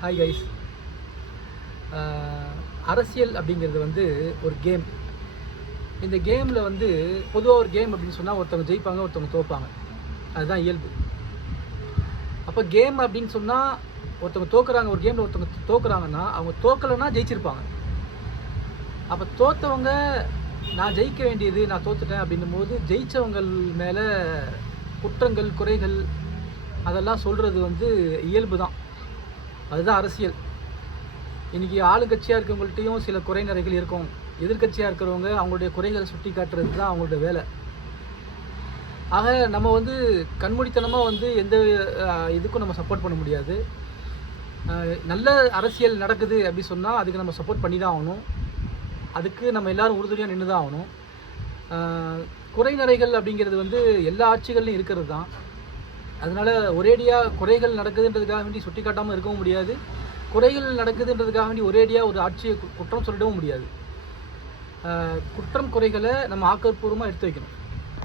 Hi guys. அரசியல் அப்படிங்கிறது வந்து ஒரு கேம். இந்த கேமில் வந்து பொதுவாக ஒரு கேம் அப்படின்னு சொன்னால் ஒருத்தவங்க ஜெயிப்பாங்க, ஒருத்தவங்க தோற்பாங்க. அதுதான் இயல்பு. அப்போ கேம் அப்படின்னு சொன்னால் ஒருத்தவங்க தோக்குறாங்க, ஒரு கேமில் ஒருத்தவங்க தோக்குறாங்கன்னா அவங்க தோக்கலைன்னா ஜெயிச்சிருப்பாங்க. அப்போ தோற்றவங்க நான் ஜெயிக்க வேண்டியது, நான் தோத்துட்டேன் அப்படின்னும் போது ஜெயித்தவங்கள் மேலே குற்றங்கள், குறைகள் அதெல்லாம் சொல்கிறது வந்து இயல்பு தான். அதுதான் அரசியல். இன்றைக்கி ஆளுங்கட்சியாக இருக்கவங்கள்ட்டையும் சில குறை நிறைகள் இருக்கும். எதிர்கட்சியாக இருக்கிறவங்க அவங்களுடைய குறைகளை சுட்டி காட்டுறது தான் அவங்களோட வேலை. ஆக நம்ம வந்து கண்மூடித்தனமாக வந்து எந்த இதுக்கும் நம்ம சப்போர்ட் பண்ண முடியாது. நல்ல அரசியல் நடக்குது அப்படி சொன்னால் அதுக்கு நம்ம சப்போர்ட் பண்ணி தான் ஆகணும். அதுக்கு நம்ம எல்லோரும் உறுதுணையாக நின்று தான் ஆகணும். குறை நிறைகள் அப்படிங்கிறது வந்து எல்லா ஆட்சிகள்லையும் இருக்கிறது தான். அதனால் ஒரேடியாக குறைகள் நடக்குதுன்றதுக்காக வேண்டி சுட்டி காட்டாமல் இருக்கவும் முடியாது. குறைகள் நடக்குதுன்றதுக்காக வேண்டி ஒரேடியாக ஒரு ஆட்சியை குற்றம் சொல்லிடவும் முடியாது. குற்றம் குறைகளை நம்ம ஆக்கப்பூர்வமாக எடுத்து வைக்கணும்.